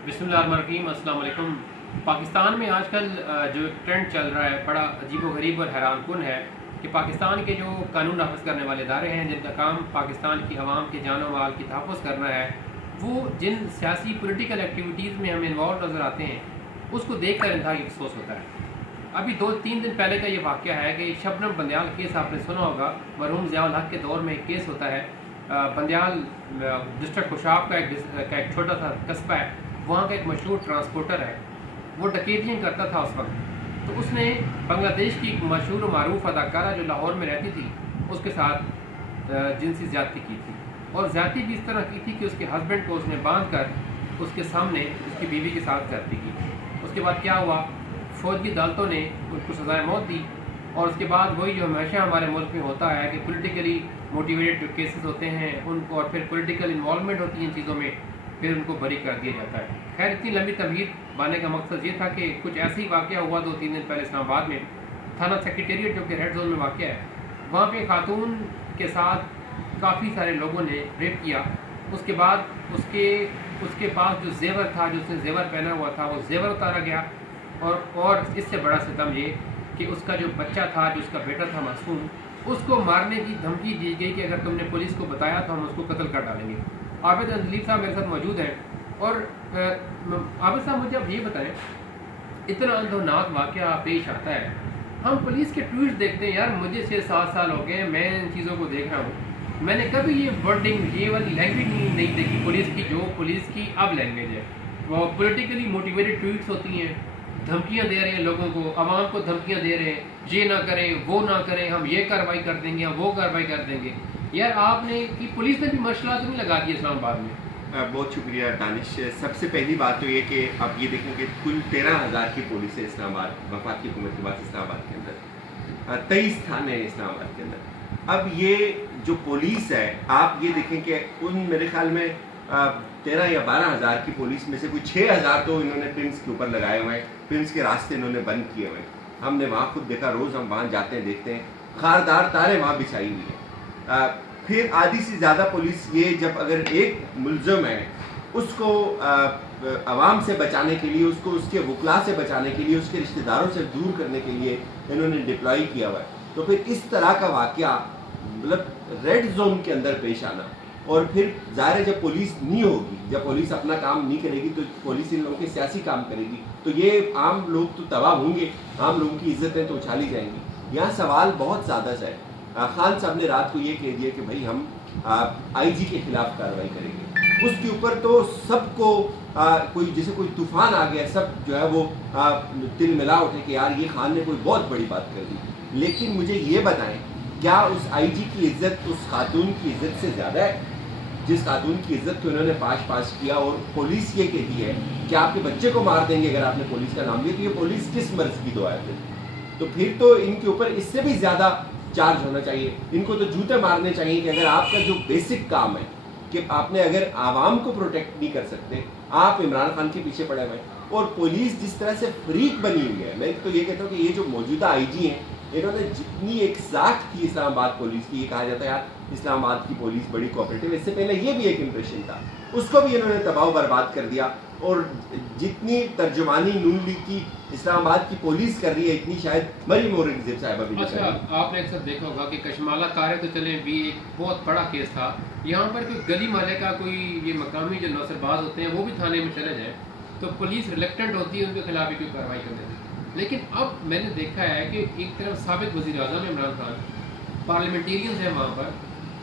बिस्मिल्लाहिर्रहमानिर्रहीम। अस्सलाम वालेकुम। पाकिस्तान में आजकल जो एक ट्रेंड चल रहा है बड़ा अजीब व गरीब और हैरान कुन है कि पाकिस्तान के जो कानून नाफिज करने वाले इदारे हैं जिनका काम पाकिस्तान की आवाम के जान व माल की तहफ़्फ़ुज़ करना है, वो जिन सियासी पॉलिटिकल एक्टिविटीज़ में हमें इन्वॉल्व नज़र आते हैं उसको देख कर इंतहाई अफसोस होता है। अभी 2-3 दिन पहले का ये वाक़या है कि शबनम बंदयाल केस आपने सुना होगा। मरहूम ज़ियाउल हक के दौर में एक केस होता है। बंदयाल डिस्ट्रिक्ट खुशाब का एक छोटा सा कस्बा है, वहाँ का एक मशहूर ट्रांसपोर्टर है, वो डकैतियाँ करता था उस वक्त। तो उसने बांग्लादेश की एक मशहूर मरूफ अदाकारा जो लाहौर में रहती थी उसके साथ जिनसी ज़्यादती की थी, और ज़्यादती भी इस तरह की थी कि उसके हस्बैंड को उसने बांध कर उसके सामने उसकी बीवी के साथ ज़्यादती की। उसके बाद क्या हुआ, फ़ौजी अदालतों ने उनको सज़ाए मौत दी, और उसके बाद वही जो हमेशा हमारे मुल्क में होता है कि पॉलिटिकली मोटिवेटेड जो केसेस होते हैं उनको, और फिर पॉलिटिकल इन्वॉल्वमेंट होती है इन चीज़ों में, फिर उनको बरी कर दिया जाता है। खैर, इतनी लंबी तमहीद बाने का मकसद ये था कि कुछ ऐसे ही वाक़या हुआ 2-3 दिन पहले इस्लामाबाद में। थाना सेक्रेटेरिएट जो कि रेड जोन में वाक़या है, वहाँ पे खातून के साथ काफ़ी सारे लोगों ने रेप किया। उसके बाद उसके पास जो जेवर था, जो उसने जेवर पहना हुआ था, वो जेवर उतारा गया। और इससे बड़ा सितम ये कि उसका जो बच्चा था, जो उसका बेटा था मासूम, उसको मारने की धमकी दी गई कि अगर तुमने पुलिस को बताया तो हम उसको कत्ल कर डालेंगे। आबिद अदलीब साहब मेरे साथ मौजूद हैं। और आबिद साहब, मुझे अब ये बताएं, इतना अंधोनाक वाक़या पेश आता है, हम पुलिस के ट्वीट्स देखते हैं, यार मुझे 6-7 साल हो गए मैं इन चीज़ों को देख रहा हूँ, मैंने कभी ये वर्डिंग, ये वाली लैंग्वेज नहीं देखी पुलिस की, जो पुलिस की अब लैंग्वेज है। वो पॉलिटिकली मोटिवेटेड ट्वीट्स होती हैं, धमकियां दे रहे हैं लोगों को, आवाम को धमकियां दे रहे हैं, ये ना करें, वो ना करें, हम ये कार्रवाई कर देंगे, हम वो कार्रवाई कर देंगे। यार आपने कि पुलिस ने भी मसला तो नहीं लगा दिया इस्लामाबाद में? बहुत शुक्रिया दानिश। सबसे पहली बात तो ये कि आप ये देखें कि कुल 13,000 की पुलिस है इस्लामाबाद, वफाक की हुकूमत के बाद इस्लामाबाद के अंदर 23 थाने हैं इस्लामाबाद के अंदर। अब ये जो पुलिस है, आप ये देखें कि उन मेरे ख्याल में 13 या 12,000 की पुलिस में से कोई 6,000 तो इन्होंने पिम्स के ऊपर लगाए हुए हैं, पिम्स के रास्ते इन्होंने बंद किए हुए हैं। हमने वहाँ खुद देखा, रोज़ हम वहाँ जाते हैं, देखते हैं खारदार तारे वहाँ बिछाई हुई है। फिर आधी से ज़्यादा पुलिस ये, जब अगर एक मुलज़म है उसको आवाम से बचाने के लिए, उसको उसके वकला से बचाने के लिए, उसके रिश्तेदारों से दूर करने के लिए इन्होंने डिप्लॉय किया हुआ है। तो फिर इस तरह का वाक़या मतलब रेड जोन के अंदर पेश आना, और फिर ज़ाहिर है जब पुलिस नहीं होगी, जब पुलिस अपना काम नहीं करेगी तो पुलिस इन लोगों के सियासी काम करेगी, तो ये आम लोग तो तबाह होंगे, आम लोगों की इज्जतें तो उछाली जाएंगी। यहाँ सवाल बहुत ज़्यादा सा है। खान साहब ने रात को ये कह दिया कि भाई हम आईजी के खिलाफ कार्रवाई करेंगे। उसके ऊपर तो सबको कोई जैसे कोई तूफान आ गया, सब जो है वो तिल मिला उठे कि यार ये खान ने कोई बहुत बड़ी बात कर दी। लेकिन मुझे ये बताएं, क्या उस आईजी की इज्जत उस खातून की इज्जत से ज़्यादा है जिस खातून की इज्जत को इन्होंने पास किया? और पुलिस ये कहती है कि आपके बच्चे को मार देंगे अगर आपने पुलिस का नाम लिया, तो ये पुलिस किस मर्ज की दुआ है? तो फिर तो इनके ऊपर इससे भी ज़्यादा चार्ज होना चाहिए। इनको तो जूते मारने चाहिए कि अगर आपका जो बेसिक काम है कि आपने अगर आवाम को प्रोटेक्ट नहीं कर सकते, आप इमरान खान के पीछे पड़े हुए हैं। और पुलिस जिस तरह से फ्रीक बनी हुई है, मैं तो ये कहता हूँ कि ये जो मौजूदा आईजी हैं, इन्होंने जितनी एक साख की इस्लामाबाद पुलिस की, ये कहा जाता है यार इस्लामाबाद की पुलिस बड़ी कोऑपरेटिव, इससे पहले ये भी एक इम्प्रेशन था, उसको भी इन्होंने तबाह बर्बाद कर दिया। और जितनी तर्जुमानी नून लीग की इस्लामाबाद की पुलिस कर रही है, इतनी शायद मरीम औरंगजेब साहिबा भी। अच्छा, आपने अक्सर देखा होगा कि कशमाला कारे तो चले भी एक बहुत बड़ा केस था, यहाँ पर कोई गली माले का कोई ये मकामी जो नौसरबाज होते हैं वो भी थाने में चले जाए तो पुलिस रिलेक्टेंट होती है उनके खिलाफ भी कोई कार्रवाई करने से। लेकिन अब मैंने देखा है कि एक तरफ साबिक वज़ीर आज़म इमरान खान, पार्लियामेंटेरियंस हैं वहाँ पर,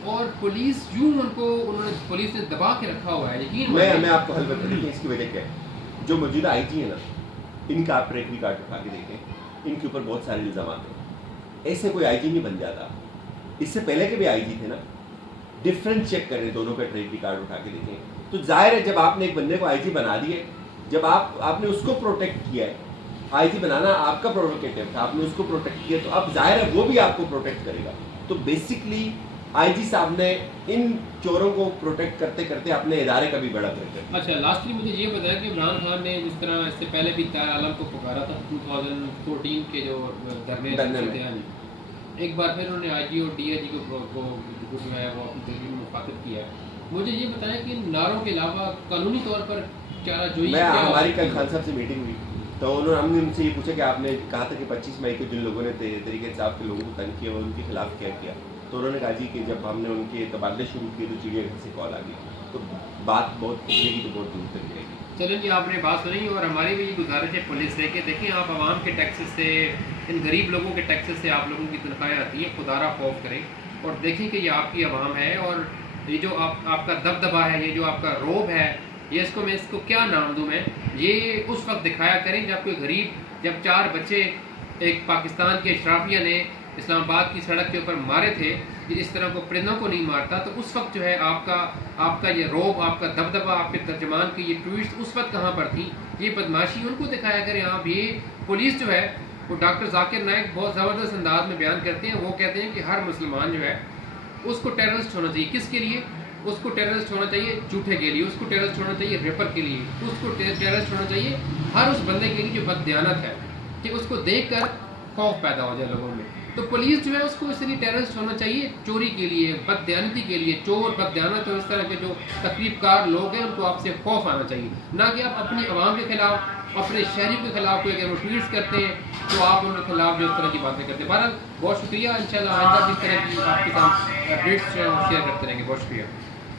और पुलिस यूँ पुलिस ने दबा के रखा हुआ है। यकीन मैं आपको हल बता दें इसकी वजह क्या है। जो मौजूदा आईजी है ना, इनका आप ट्रैक रिकॉर्ड उठा के देखें, इनके ऊपर बहुत सारे इल्ज़ाम हैं। ऐसे कोई आईजी नहीं बन जाता। इससे पहले के भी आईजी थे ना, डिफरेंस चेक करें, दोनों का ट्रैक रिकॉर्ड उठा के देखें। तो जाहिर है जब आपने एक बंदे को आईजी बना दिए, जब आपने उसको प्रोटेक्ट किया है, आईजी बनाना आपका प्रोवोकेटिव था, आपने उसको प्रोटेक्ट किया, तो अब जाहिर है वो भी आपको प्रोटेक्ट करेगा। तो बेसिकली आईजी साहब ने इन चोरों को प्रोटेक्ट करते करते अपने इदारे का भी बड़ा कर दिया। अच्छा, लास्टली मुझे ये बताया कि इमरान खान ने जिस तरह इससे पहले भी तार आलम को पुकारा था 2014 के जो धरने में, एक बार फिर उन्होंने आईजी और डीआईजी को जो है वो अपनी तहरीर में मुखातिब किया है। मुझे ये बताया कि नारों के अलावा कानूनी तौर पर हमारी कल खान साहब से मीटिंग हुई तो हमने उनसे ये पूछा कि आपने कहा था कि 25 मई को जिन लोगों ने तरीके इंसाफ के लोगों को तंग किया उनके खिलाफ क्या किया, तो उन्होंने कहा जी कि जब हमने उनके तबादले शुरू किए तो चिड़ियाघर से कॉल आ गई, तो बात बहुत खुलेगी तो बहुत दूर तक जाएगी। चलिए जी, आपने बात सुनी और हमारी भी गुजारिश है पुलिस से कि देखिए आप आवाम के टैक्सेस से, इन गरीब लोगों के टैक्सेस से आप लोगों की तनख्वाहें आती हैं, खुदारा खौफ करें और देखें कि ये आपकी आवाम है और ये जो आपका दबदबा है, ये जो आपका रोब है, ये इसको क्या नाम दूँ मैं, ये उस वक्त दिखाया करें जब कोई गरीब, जब 4 बच्चे एक पाकिस्तान के अशराफिया ने इस्लामाबाद की सड़क के ऊपर मारे थे, इस तरह को परिंदों को नहीं मारता, तो उस वक्त जो है आपका ये रोब, आपका दबदबा, आपके तर्जमान की ये ट्वीट्स उस वक्त कहाँ पर थी, ये बदमाशी उनको दिखाया करें आप। ये पुलिस जो है वो डॉक्टर जाकिर नाइक बहुत ज़बरदस्त अंदाज में बयान करते हैं, वो कहते हैं कि हर मुसलमान जो है उसको टेररिस्ट होना चाहिए। किसके लिए? उसको टेररिस्ट होना चाहिए झूठे के लिए, उसको टेररिस्ट होना चाहिए रेपर के लिए, उसको टेररिस्ट होना चाहिए हर उस बंदे के लिए जो बददियानत है, कि उसको देखकर खौफ पैदा हो जाए लोगों में। तो पुलिस जो है उसको इसलिए टेररिस्ट होना चाहिए चोरी के लिए, बददियानती के लिए। चोर, बददियानत और इस तरह के जो तकरीबकार लोग हैं उनको आपसे खौफ आना चाहिए, ना कि आप अपनी आवाम के खिलाफ, अपने शहरी के खिलाफ कोई अगर वो ट्वीट्स करते हैं तो आप उनके खिलाफ जो इस तरह की बातें करते हैं। बहरहाल बहुत शुक्रिया, इंशाल्लाह आइंदा भी इस तरह की आपके साथ अपडेट्स जो है वो शेयर करते रहेंगे। बहुत शुक्रिया।